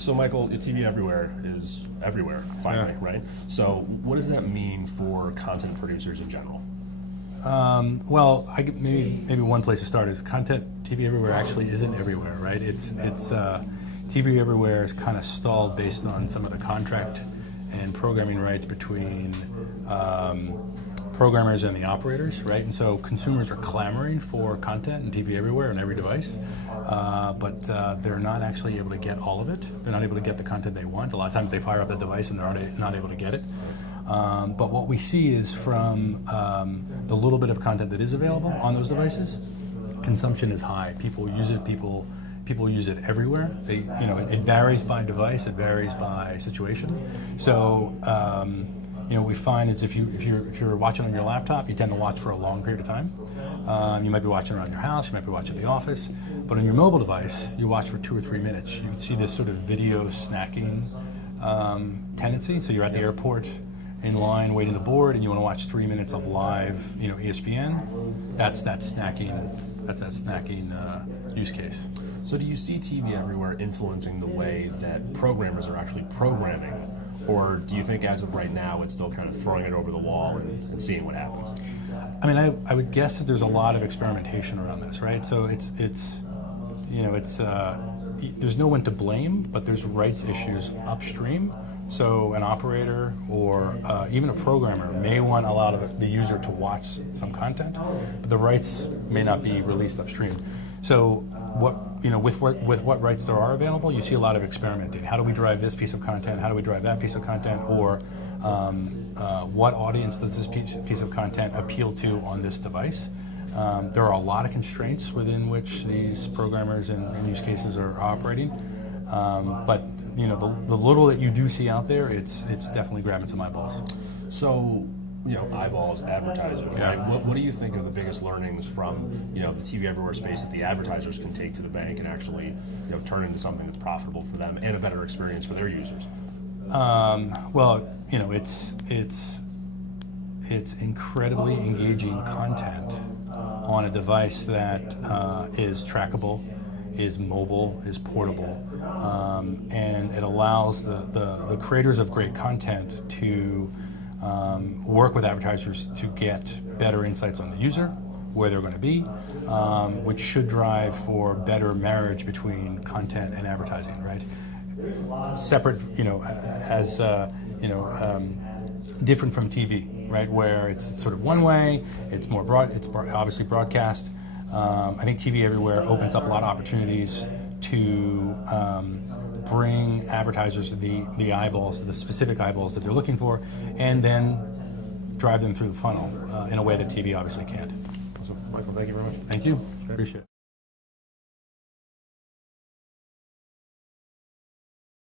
So Michael, TV Everywhere is everywhere, finally, right? So what does that mean for content producers in general? Well, maybe one place to start is content. TV Everywhere actually isn't everywhere, right? It's TV Everywhere is kind of stalled based on some of the contract and programming rights between programmers and the operators, right? And so consumers are clamoring for content in TV Everywhere on every device, but they're not actually able to get all of it. They're not able to get the content they want. A lot of times they fire up the device and they're not able to get it. But what we see is from the little bit of content that is available on those devices, consumption is high. People use it. People use it everywhere. It varies by device. It varies by situation. So what we find is if you're watching on your laptop, you tend to watch for a long period of time. You might be watching around your house. You might be watching at the office. But on your mobile device, you watch for 2 or 3 minutes. You see this sort of video snacking tendency. So you're at the airport, in line waiting to board, and you want to watch 3 minutes of live, ESPN. That's that snacking. That's that snacking use case. So do you see TV Everywhere influencing the way that programmers are actually programming, or do you think as of right now it's still kind of throwing it over the wall and seeing what happens? I mean, I would guess that there's a lot of experimentation around this, right? So there's no one to blame, but there's rights issues upstream. So an operator or even a programmer may want to allow the user to watch some content, but the rights may not be released upstream. So with what rights there are available, you see a lot of experimenting. How do we drive this piece of content? How do we drive that piece of content? Or what audience does this piece of content appeal to on this device? There are a lot of constraints within which these programmers and use cases are operating, but the little that you do see out there, it's definitely grabbing some eyeballs. So, eyeballs, advertisers, right? What do you think are the biggest learnings from, the TV Everywhere space that the advertisers can take to the bank and actually, turn into something that's profitable for them and a better experience for their users? It's incredibly engaging content on a device that is trackable, is mobile, is portable, and it allows the creators of great content to work with advertisers to get better insights on the user, where they're going to be, which should drive for better marriage between content and advertising, right? Separate, different from TV, right? Where it's sort of one way, it's more broad, it's obviously broadcast. I think TV Everywhere opens up a lot of opportunities to bring advertisers the eyeballs, the specific eyeballs that they're looking for, and then drive them through the funnel in a way that TV obviously can't. So, Michael, thank you very much. Thank you. Appreciate it.